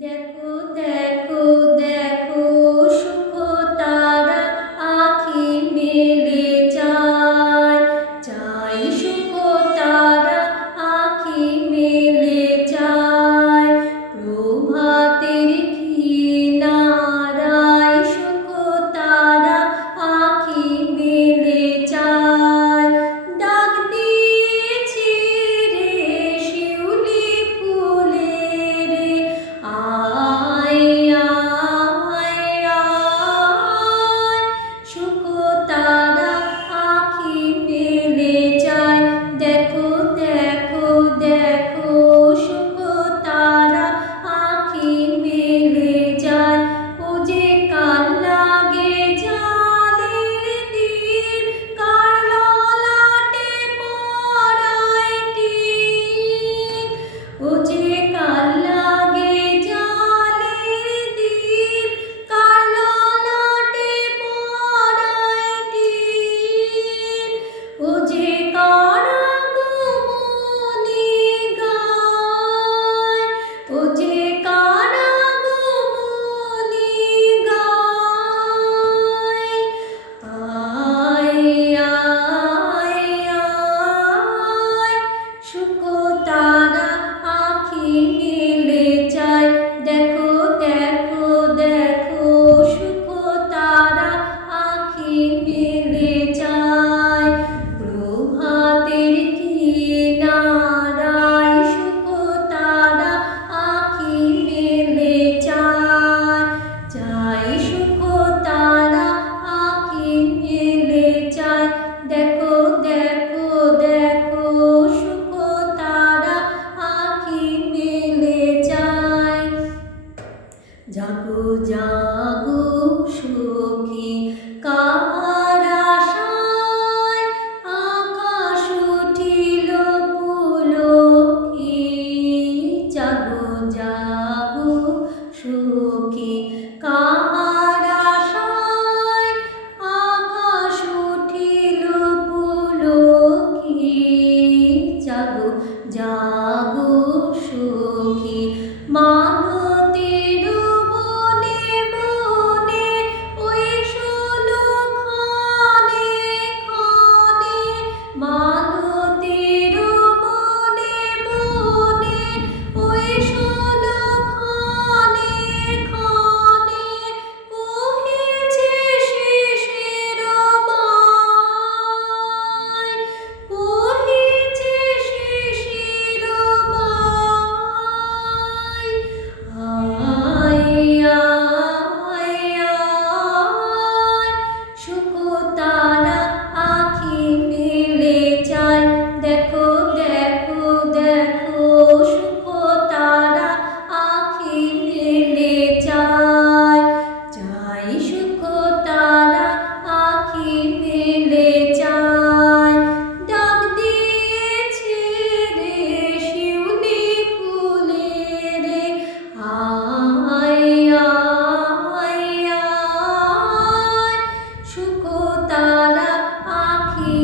দেখো দেখো দেখো সুখ তারা আঁখি মেলে চায়, চাই সুখ তারা আঁখি মেলে চায়। প্রভাতের কিনারায় সুখ তারা আঁখি মেলে চায়। ডাক দিয়েছি রে শিউলি ফুলে রে, আয় আয় আয়। সুখ তারা আঁখি মেলে চায়। দেখো দেখো দেখো সুখ তারা আঁখি মেলে যায়। ও যে কাল লাগে জালের দীপ, কার ললাটে পরায় টিপ। ও যে কাল লাগে জালের দীপ, কার ললাটে পরায় টিপ। ও যে কার আগমনে গায়, ও যে কার আগমনে গায়। আয় আয় আয়। সুখ তারা আঁখি মেলে চায়। দেখো দেখো দেখো সুখ তারা আঁখি মেলে চায়। প্রভাতের কিনারায় সুখ তারা আঁখি মেলে চায়, চাই সুখ তারা আঁখি মেলে চায়। দেখো দেখো দেখো সুখ তারা আঁখি মেলে চায়। জাগো জাগো সখী কার আশায়, আকাশ উঠিল পুলকে। জাগো জাগো সখী কার আশায়, আকাশ উঠিল পুলকে। জাগো জাগো সখী মালতীর বনে বনে, ওই শোনো ক্ষণে ক্ষণে। মালতীর বনে বনে, ওই শোনো ক্ষণে ক্ষণে। কহিছে শিশির বাই, কহিছে শিশির বাই। আয় আয় আয়। সুখ তারা আঁখি মেলে চায়। দেখো দেখো দেখো সুখ তারা আঁখি মেলে চায়, চাই সুখ তারা আঁখি মেলে চায়। ডাক দিয়েছে রে শিউলি ফুলে রে, আয় আয় আয়। সুখ তারা আঁখি